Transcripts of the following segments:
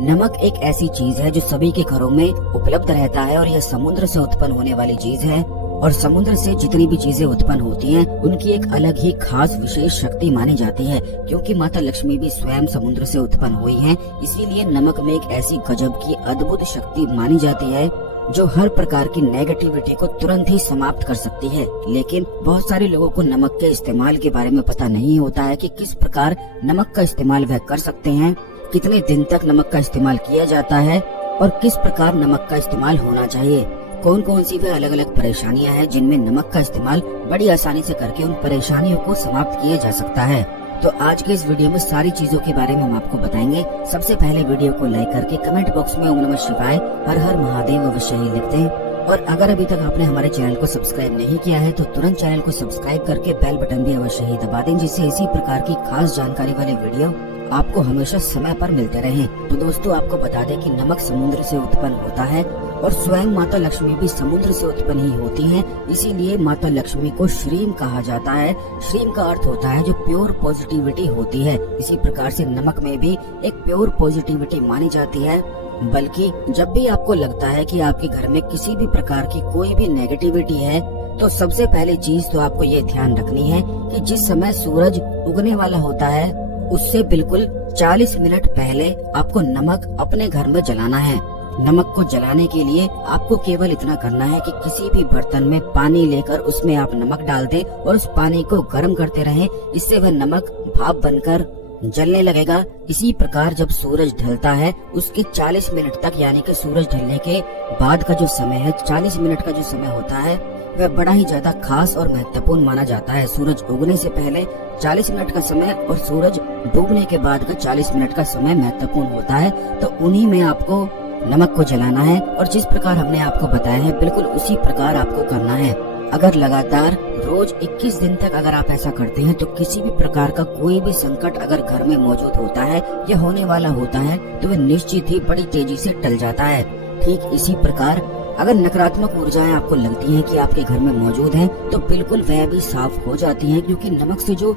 नमक एक ऐसी चीज है जो सभी के घरों में उपलब्ध रहता है और यह समुद्र से उत्पन्न होने वाली चीज है। और समुद्र से जितनी भी चीजें उत्पन्न होती हैं, उनकी एक अलग ही खास विशेष शक्ति मानी जाती है, क्योंकि माता लक्ष्मी भी स्वयं समुद्र से उत्पन्न हुई हैं। इसीलिए नमक में एक ऐसी गजब की अद्भुत शक्ति मानी जाती है जो हर प्रकार की नेगेटिविटी को तुरंत ही समाप्त कर सकती है। लेकिन बहुत सारे लोगों को नमक के इस्तेमाल के बारे में पता नहीं होता है कि किस प्रकार नमक का इस्तेमाल वह कर सकते हैं, कितने दिन तक नमक का इस्तेमाल किया जाता है और किस प्रकार नमक का इस्तेमाल होना चाहिए। कौन कौन सी वह अलग अलग परेशानियां हैं जिनमें नमक का इस्तेमाल बड़ी आसानी से करके उन परेशानियों को समाप्त किया जा सकता है। तो आज के इस वीडियो में सारी चीजों के बारे में हम आपको बताएंगे। सबसे पहले वीडियो को लाइक करके कमेंट बॉक्स में ओम नमः शिवाय हर हर महादेव अवश्य ही लिख दें। और अगर अभी तक आपने हमारे चैनल को सब्सक्राइब नहीं किया है तो तुरंत चैनल को सब्सक्राइब करके बेल बटन भी अवश्य ही दबा दें, जिससे इसी प्रकार की खास जानकारी वाले वीडियो आपको हमेशा समय पर मिलते रहें। तो दोस्तों, आपको बता दें कि नमक समुद्र से उत्पन्न होता है और स्वयं माता लक्ष्मी भी समुद्र से उत्पन्न ही होती हैं। इसीलिए माता लक्ष्मी को श्रीम कहा जाता है। श्रीम का अर्थ होता है जो प्योर पॉजिटिविटी होती है। इसी प्रकार से नमक में भी एक प्योर पॉजिटिविटी मानी जाती है। बल्कि जब भी आपको लगता है कि आपके घर में किसी भी प्रकार की कोई भी नेगेटिविटी है, तो सबसे पहली चीज तो आपको ये ध्यान रखनी है कि जिस समय सूरज उगने वाला होता है उससे बिल्कुल 40 मिनट पहले आपको नमक अपने घर में जलाना है। नमक को जलाने के लिए आपको केवल इतना करना है कि किसी भी बर्तन में पानी लेकर उसमें आप नमक डाल दें और उस पानी को गर्म करते रहें। इससे वह नमक भाप बनकर जलने लगेगा। इसी प्रकार जब सूरज ढलता है उसके 40 मिनट तक, यानी कि सूरज ढलने के बाद का जो समय है, 40 मिनट का जो समय होता है, वह बड़ा ही ज्यादा खास और महत्वपूर्ण माना जाता है। सूरज उगने से पहले 40 मिनट का समय और सूरज डूबने के बाद का 40 मिनट का समय महत्वपूर्ण होता है। तो उन्हीं में आपको नमक को जलाना है और जिस प्रकार हमने आपको बताया है बिल्कुल उसी प्रकार आपको करना है। अगर लगातार रोज 21 दिन तक अगर आप ऐसा करते हैं तो किसी भी प्रकार का कोई भी संकट अगर घर में मौजूद होता है या होने वाला होता है तो वह निश्चित ही बड़ी तेजी से टल जाता है। ठीक इसी प्रकार अगर नकारात्मक ऊर्जाएं आपको लगती हैं कि आपके घर में मौजूद हैं, तो बिल्कुल वह भी साफ हो जाती हैं, क्योंकि नमक से जो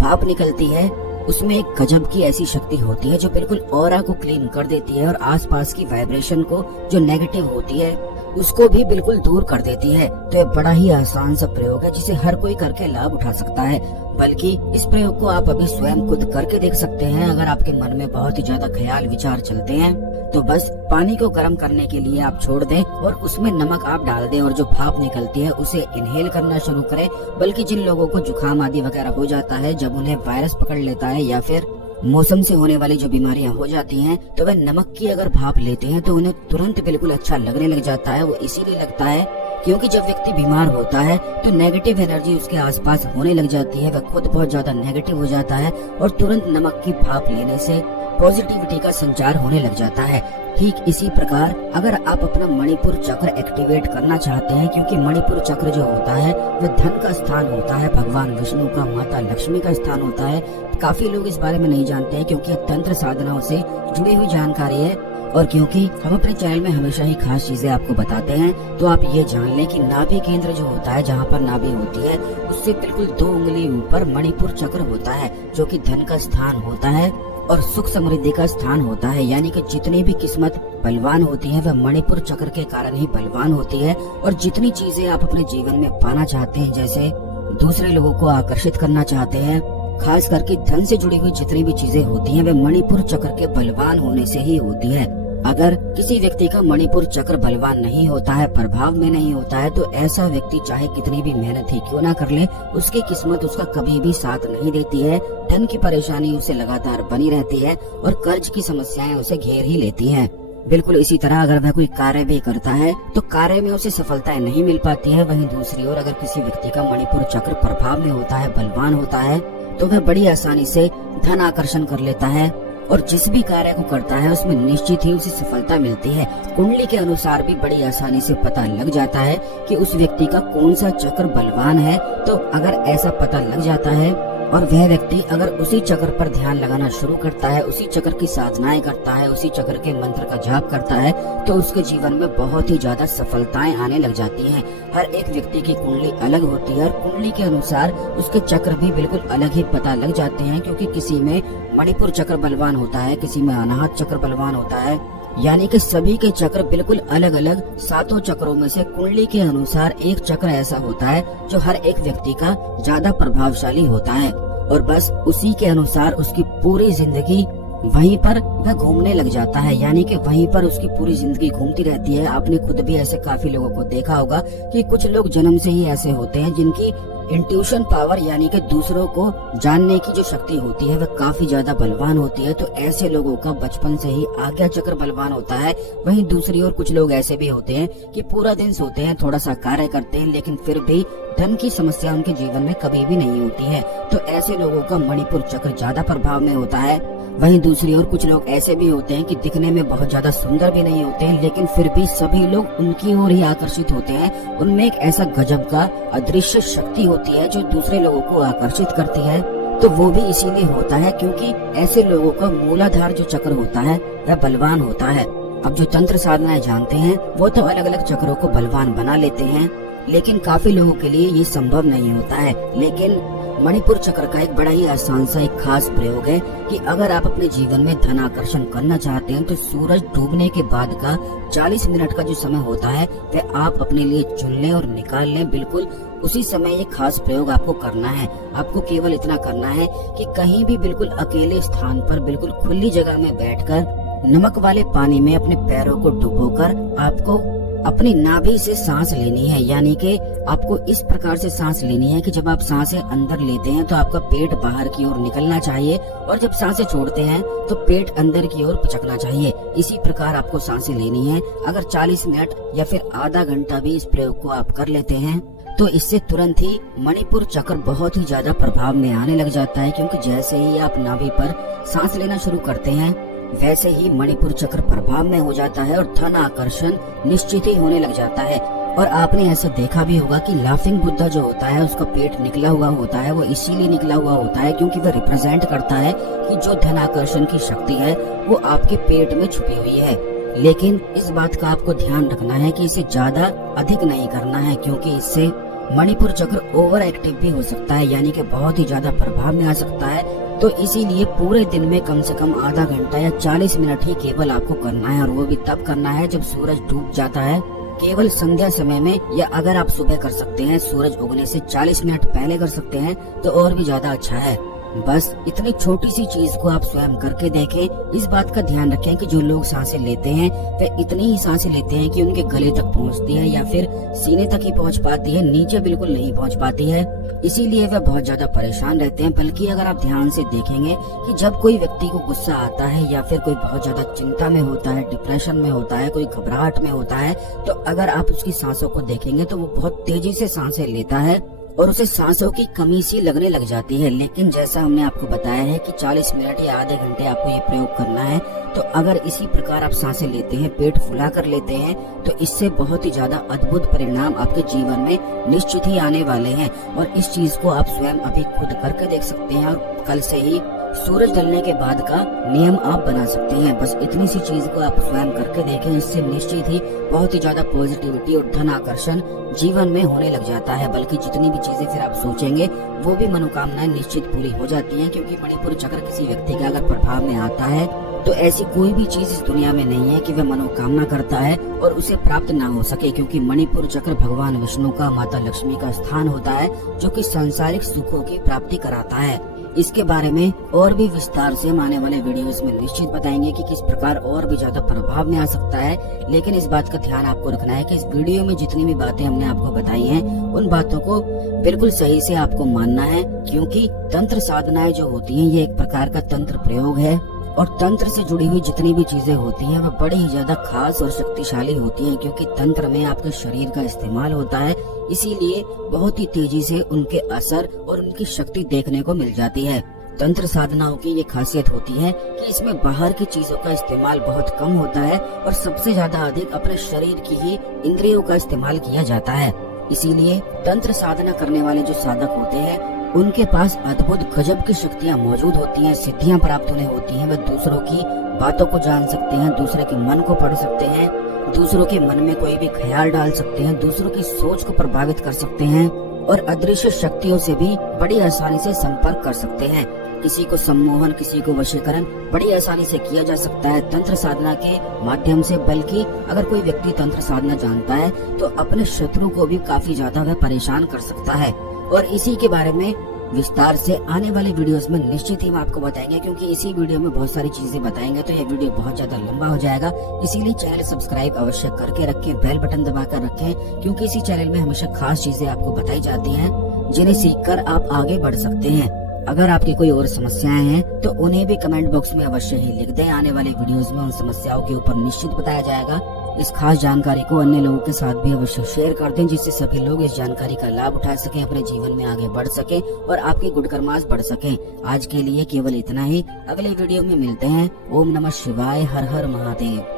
भाप निकलती है उसमें एक गजब की ऐसी शक्ति होती है जो बिल्कुल ऑरा को क्लीन कर देती है और आसपास की वाइब्रेशन को जो नेगेटिव होती है उसको भी बिल्कुल दूर कर देती है। तो यह बड़ा ही आसान सा प्रयोग है जिसे हर कोई करके लाभ उठा सकता है। बल्कि इस प्रयोग को आप अभी स्वयं खुद करके देख सकते हैं। अगर आपके मन में बहुत ही ज्यादा ख्याल विचार चलते हैं तो बस पानी को गर्म करने के लिए आप छोड़ दें और उसमें नमक आप डाल दें और जो भाप निकलती है उसे इनहेल करना शुरू करें। बल्कि जिन लोगों को जुकाम आदि वगैरह हो जाता है, जब उन्हें वायरस पकड़ लेता है या फिर मौसम से होने वाली जो बीमारियां हो जाती हैं, तो वह नमक की अगर भाप लेते हैं तो उन्हें तुरंत बिल्कुल अच्छा लगने लग जाता है। वो इसीलिए लगता है क्योंकि जब व्यक्ति बीमार होता है तो नेगेटिव एनर्जी उसके आसपास होने लग जाती है, वह खुद बहुत ज्यादा नेगेटिव हो जाता है और तुरंत नमक की भाप लेने से पॉजिटिविटी का संचार होने लग जाता है। ठीक इसी प्रकार अगर आप अपना मणिपुर चक्र एक्टिवेट करना चाहते हैं, क्योंकि मणिपुर चक्र जो होता है वह धन का स्थान होता है, भगवान विष्णु का, माता लक्ष्मी का स्थान होता है। काफी लोग इस बारे में नहीं जानते हैं क्योंकि तंत्र साधनाओं से जुड़ी हुई जानकारी है और क्योंकि हम अपने चैनल में हमेशा ही खास चीजें आपको बताते हैं। तो आप ये जान लें कि नाभि केंद्र जो होता है, जहाँ पर नाभि होती है, उससे बिल्कुल 2 उंगली ऊपर मणिपुर चक्र होता है, जो कि धन का स्थान होता है और सुख समृद्धि का स्थान होता है। यानी कि जितनी भी किस्मत बलवान होती है वह मणिपुर चक्र के कारण ही बलवान होती है। और जितनी चीजें आप अपने जीवन में पाना चाहते हैं, जैसे दूसरे लोगों को आकर्षित करना चाहते हैं, खास करके धन से जुड़ी हुई जितनी भी चीजें होती हैं, वे मणिपुर चक्र के बलवान होने से ही होती है। अगर किसी व्यक्ति का मणिपुर चक्र बलवान नहीं होता है, प्रभाव में नहीं होता है, तो ऐसा व्यक्ति चाहे कितनी भी मेहनत ही क्यों ना कर ले, उसकी किस्मत उसका कभी भी साथ नहीं देती है। धन की परेशानी उसे लगातार बनी रहती है और कर्ज की समस्याएं उसे घेर ही लेती हैं। बिल्कुल इसी तरह अगर वह कोई कार्य भी करता है तो कार्य में उसे सफलताएं नहीं मिल पाती है। वहीं दूसरी ओर अगर किसी व्यक्ति का मणिपुर चक्र प्रभाव में होता है, बलवान होता है, तो वह बड़ी आसानी से धन आकर्षण कर लेता है और जिस भी कार्य को करता है उसमें निश्चित ही उसे सफलता मिलती है। कुंडली के अनुसार भी बड़ी आसानी से पता लग जाता है कि उस व्यक्ति का कौन सा चक्र बलवान है। तो अगर ऐसा पता लग जाता है और वह व्यक्ति अगर उसी चक्र पर ध्यान लगाना शुरू करता है, उसी चक्र की साधनाएं करता है, उसी चक्र के मंत्र का जाप करता है, तो उसके जीवन में बहुत ही ज्यादा सफलताएं आने लग जाती हैं। हर एक व्यक्ति की कुंडली अलग होती है और कुंडली के अनुसार उसके चक्र भी बिल्कुल अलग ही पता लग जाते हैं, क्योंकि किसी में मणिपुर चक्र बलवान होता है, किसी में अनाहत चक्र बलवान होता है। यानी कि सभी के चक्र बिल्कुल अलग अलग, 7 चक्रों में से कुंडली के अनुसार एक चक्र ऐसा होता है जो हर एक व्यक्ति का ज्यादा प्रभावशाली होता है, और बस उसी के अनुसार उसकी पूरी जिंदगी वहीं पर वह घूमने लग जाता है। यानी कि वहीं पर उसकी पूरी जिंदगी घूमती रहती है। आपने खुद भी ऐसे काफी लोगों को देखा होगा कि कुछ लोग जन्म से ही ऐसे होते हैं जिनकी इंट्यूशन पावर यानी कि दूसरों को जानने की जो शक्ति होती है वह काफी ज्यादा बलवान होती है। तो ऐसे लोगों का बचपन से ही आज्ञा चक्र बलवान होता है। वहीं दूसरी ओर कुछ लोग ऐसे भी होते हैं कि पूरा दिन सोते हैं, थोड़ा सा कार्य करते हैं, लेकिन फिर भी धन की समस्या उनके जीवन में कभी भी नहीं होती है। तो ऐसे लोगों का मणिपुर चक्र ज्यादा प्रभाव में होता है। वहीं दूसरी ओर कुछ लोग ऐसे भी होते हैं कि दिखने में बहुत ज्यादा सुंदर भी नहीं होते हैं, लेकिन फिर भी सभी लोग उनकी ओर ही आकर्षित होते हैं। उनमें एक ऐसा गजब का अदृश्य शक्ति होती है जो दूसरे लोगों को आकर्षित करती है। तो वो भी इसीलिए होता है क्योंकि ऐसे लोगों का मूलाधार जो चक्र होता है वह बलवान होता है। अब जो तंत्र साधनाएं जानते हैं वो तो अलग अलग चक्रों को बलवान बना लेते हैं, लेकिन काफी लोगों के लिए ये संभव नहीं होता है। लेकिन मणिपुर चक्र का एक बड़ा ही आसान सा एक खास प्रयोग है कि अगर आप अपने जीवन में धन आकर्षण करना चाहते हैं तो सूरज डूबने के बाद का 40 मिनट का जो समय होता है वह आप अपने लिए चुन लें और निकाल लें। बिल्कुल उसी समय ये खास प्रयोग आपको करना है। आपको केवल इतना करना है कि कहीं भी बिल्कुल अकेले स्थान पर बिल्कुल खुली जगह में बैठकर नमक वाले पानी में अपने पैरों को डुबोकर आपको अपनी नाभि से सांस लेनी है। यानी कि आपको इस प्रकार से सांस लेनी है कि जब आप सांसें अंदर लेते हैं तो आपका पेट बाहर की ओर निकलना चाहिए, और जब सांसें छोड़ते हैं तो पेट अंदर की ओर पिचकना चाहिए। इसी प्रकार आपको सांसें लेनी है। अगर 40 मिनट या फिर आधा घंटा भी इस प्रयोग को आप कर लेते हैं तो इससे तुरंत ही मणिपुर चक्र बहुत ही ज्यादा प्रभाव में आने लग जाता है, क्योंकि जैसे ही आप नाभि पर सांस लेना शुरू करते हैं वैसे ही मणिपुर चक्र प्रभाव में हो जाता है और धन आकर्षण निश्चित ही होने लग जाता है। और आपने ऐसे देखा भी होगा कि लाफिंग बुद्धा जो होता है उसका पेट निकला हुआ होता है। वो इसीलिए निकला हुआ होता है क्योंकि वह रिप्रेजेंट करता है कि जो धन आकर्षण की शक्ति है वो आपके पेट में छुपी हुई है। लेकिन इस बात का आपको ध्यान रखना है कि इसे ज्यादा अधिक नहीं करना है, क्योंकि इससे मणिपुर चक्र ओवर एक्टिव भी हो सकता है, यानी कि बहुत ही ज्यादा प्रभाव में आ सकता है। तो इसीलिए पूरे दिन में कम से कम आधा घंटा या 40 मिनट ही केवल आपको करना है, और वो भी तब करना है जब सूरज डूब जाता है, केवल संध्या समय में। या अगर आप सुबह कर सकते हैं, सूरज उगने से 40 मिनट पहले कर सकते हैं तो और भी ज्यादा अच्छा है। बस इतनी छोटी सी चीज को आप स्वयं करके देखें। इस बात का ध्यान रखें कि जो लोग सांसें लेते हैं वे इतनी ही सांसें लेते हैं कि उनके गले तक पहुंचती है या फिर सीने तक ही पहुंच पाती है, नीचे बिल्कुल नहीं पहुंच पाती है। इसीलिए वे बहुत ज्यादा परेशान रहते हैं। बल्कि अगर आप ध्यान से देखेंगे कि जब कोई व्यक्ति को गुस्सा आता है या फिर कोई बहुत ज्यादा चिंता में होता है, डिप्रेशन में होता है, कोई घबराहट में होता है, तो अगर आप उसकी सांसों को देखेंगे तो वो बहुत तेजी से सांसें लेता है और उसे सांसों की कमी सी लगने लग जाती है। लेकिन जैसा हमने आपको बताया है कि 40 मिनट या आधे घंटे आपको ये प्रयोग करना है, तो अगर इसी प्रकार आप सांसें लेते हैं, पेट फुला कर लेते हैं, तो इससे बहुत ही ज्यादा अद्भुत परिणाम आपके जीवन में निश्चित ही आने वाले हैं। और इस चीज को आप स्वयं अभी खुद करके देख सकते हैं और कल से ही सूरज ढलने के बाद का नियम आप बना सकते हैं। बस इतनी सी चीज को आप स्वयं करके देखें, इससे निश्चित ही बहुत ही ज्यादा पॉजिटिविटी और धन आकर्षण जीवन में होने लग जाता है। बल्कि जितनी भी चीजें फिर आप सोचेंगे वो भी मनोकामनाएं निश्चित पूरी हो जाती हैं, क्योंकि मणिपुर चक्र किसी व्यक्ति का अगर प्रभाव में आता है तो ऐसी कोई भी चीज इस दुनिया में नहीं है कि वह मनोकामना करता है और उसे प्राप्त ना हो सके। क्योंकि मणिपुर चक्र भगवान विष्णु का, माता लक्ष्मी का स्थान होता है, जो कि सांसारिक सुखों की प्राप्ति कराता है। इसके बारे में और भी विस्तार से हम आने वाले वीडियोस में निश्चित बताएंगे कि किस प्रकार और भी ज्यादा प्रभाव में आ सकता है। लेकिन इस बात का ध्यान आपको रखना है कि इस वीडियो में जितनी भी बातें हमने आपको बताई हैं उन बातों को बिल्कुल सही से आपको मानना है, क्योंकि तंत्र साधनाएं जो होती हैं ये एक प्रकार का तंत्र प्रयोग है और तंत्र से जुड़ी हुई जितनी भी चीजें होती हैं वो बड़ी ही ज्यादा खास और शक्तिशाली होती हैं। क्योंकि तंत्र में आपके शरीर का इस्तेमाल होता है, इसीलिए बहुत ही तेजी से उनके असर और उनकी शक्ति देखने को मिल जाती है। तंत्र साधनाओं की ये खासियत होती है कि इसमें बाहर की चीजों का इस्तेमाल बहुत कम होता है और सबसे ज्यादा अधिक अपने शरीर की ही इंद्रियों का इस्तेमाल किया जाता है। इसीलिए तंत्र साधना करने वाले जो साधक होते हैं उनके पास अद्भुत गजब की शक्तियाँ मौजूद होती हैं, सिद्धियाँ प्राप्त उन्हें होती हैं। वे दूसरों की बातों को जान सकते हैं, दूसरे के मन को पढ़ सकते हैं, दूसरों के मन में कोई भी ख्याल डाल सकते हैं, दूसरों की सोच को प्रभावित कर सकते हैं और अदृश्य शक्तियों से भी बड़ी आसानी से संपर्क कर सकते हैं। किसी को सम्मोहन, किसी को वशीकरण बड़ी आसानी से किया जा सकता है तंत्र साधना के माध्यम से। बल्कि अगर कोई व्यक्ति तंत्र साधना जानता है तो अपने शत्रु को भी काफी ज्यादा वह परेशान कर सकता है। और इसी के बारे में विस्तार से आने वाले वीडियोस में निश्चित ही हम आपको बताएंगे, क्योंकि इसी वीडियो में बहुत सारी चीजें बताएंगे तो यह वीडियो बहुत ज्यादा लंबा हो जाएगा। इसीलिए चैनल सब्सक्राइब अवश्य करके रखें, बेल बटन दबाकर रखें, क्योंकि इसी चैनल में हमेशा खास चीजें आपको बताई जाती हैं जिन्हें सीखकर आप आगे बढ़ सकते हैं। अगर आपकी कोई और समस्याएं हैं तो उन्हें भी कमेंट बॉक्स में अवश्य ही लिख दें। आने वाले वीडियोस में उन समस्याओं के ऊपर निश्चित बताया जाएगा। इस खास जानकारी को अन्य लोगों के साथ भी अवश्य शेयर कर दें, जिससे सभी लोग इस जानकारी का लाभ उठा सकें, अपने जीवन में आगे बढ़ सकें और आपके गुण कर्मास बढ़ सकें। आज के लिए केवल इतना ही। अगले वीडियो में मिलते हैं। ओम नमः शिवाय। हर हर महादेव।